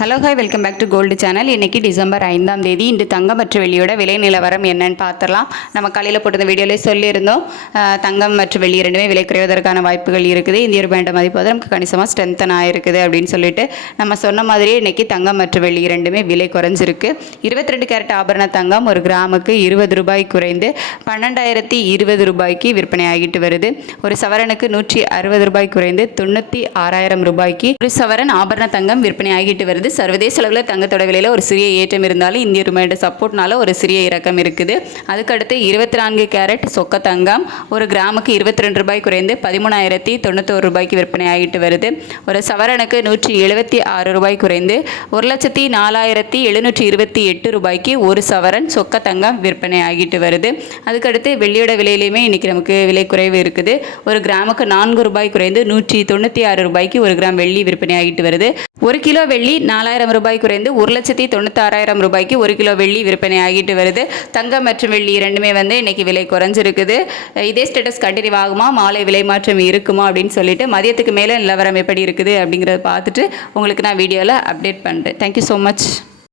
Hello hi welcome back to gold channel. இன்றைக்கி December 5ஆம் தேதி. இன்று தங்கம் மற்றும் வெள்ளியோட விலை நிலவரம் என்னன்னு பார்த்துடலாம். நம்ம காலையில் போட்ட வீடியோவிலே சொல்லியிருந்தோம், தங்கம் மற்றும் வெள்ளி ரெண்டுமே விலை குறைவதற்கான வாய்ப்புகள் இருக்குது. இந்திய ரூபாய் மதிப்பு வந்து நமக்கு கணிசமாக ஸ்ட்ரென்தன் ஆகிருக்குது அப்படின்னு சொல்லிட்டு நம்ம சொன்ன மாதிரியே இன்றைக்கி தங்கம் மற்றும் வெள்ளி ரெண்டுமே விலை குறைஞ்சிருக்கு. 22 கேரட் ஆபரண தங்கம் ஒரு கிராமுக்கு 20 ரூபாய் குறைந்து 12,020 ரூபாய்க்கு விற்பனை ஆகிட்டு வருது. ஒரு சவரனுக்கு 160 ரூபாய் குறைந்து 96,000 ரூபாய்க்கு ஒரு சவரன் ஆபரண தங்கம் விற்பனை ஆகிட்டு வருது. சர்வதேச அளவில் தங்கத்தோட விலையில் ஒரு சிறிய ஏற்றம் இருந்தாலும் இந்திய ரூபாயோட சப்போர்ட்னால ஒரு சிறிய இறக்கம் இருக்குது. அதுக்கடுத்து 24 கேரட் சொக்க தங்கம் ஒரு கிராமுக்கு 22 ரூபாய் குறைந்து 13,091 ரூபாய்க்கு விற்பனை ஆகிட்டு வருது. ஒரு சவரனுக்கு 176 ரூபாய் குறைந்து 1,04,728 ரூபாய்க்கு ஒரு சவரன் சொக்க தங்கம் விற்பனை ஆகிட்டு வருது. அதுக்கடுத்து வெள்ளியோட விலையிலையுமே இன்றைக்கி நமக்கு விலை குறைவு இருக்குது. ஒரு கிராமுக்கு 4 ரூபாய் குறைந்து 196 ரூபாய்க்கு ஒரு கிராம் வெள்ளி விற்பனை ஆகிட்டு வருது. ஒரு கிலோ வெள்ளி 4,000 ரூபாய் குறைந்து 1,96,000 ரூபாய்க்கு ஒரு கிலோ வெள்ளி விற்பனை ஆகிட்டு வருது. தங்கம் மற்றும் வெள்ளி ரெண்டுமே வந்து இன்னைக்கு விலை குறைஞ்சிருக்குது. இதே ஸ்டேட்டஸ் கண்டினியூ ஆகுமா, மாலை விலை மாற்றம் இருக்குமா அப்படின்னு சொல்லிட்டு மதியத்துக்கு மேலே நிலவரம் எப்படி இருக்குது அப்படிங்கிறத பார்த்துட்டு உங்களுக்கு நான் வீடியோவில் அப்டேட் பண்ணுறேன். Thank you so much.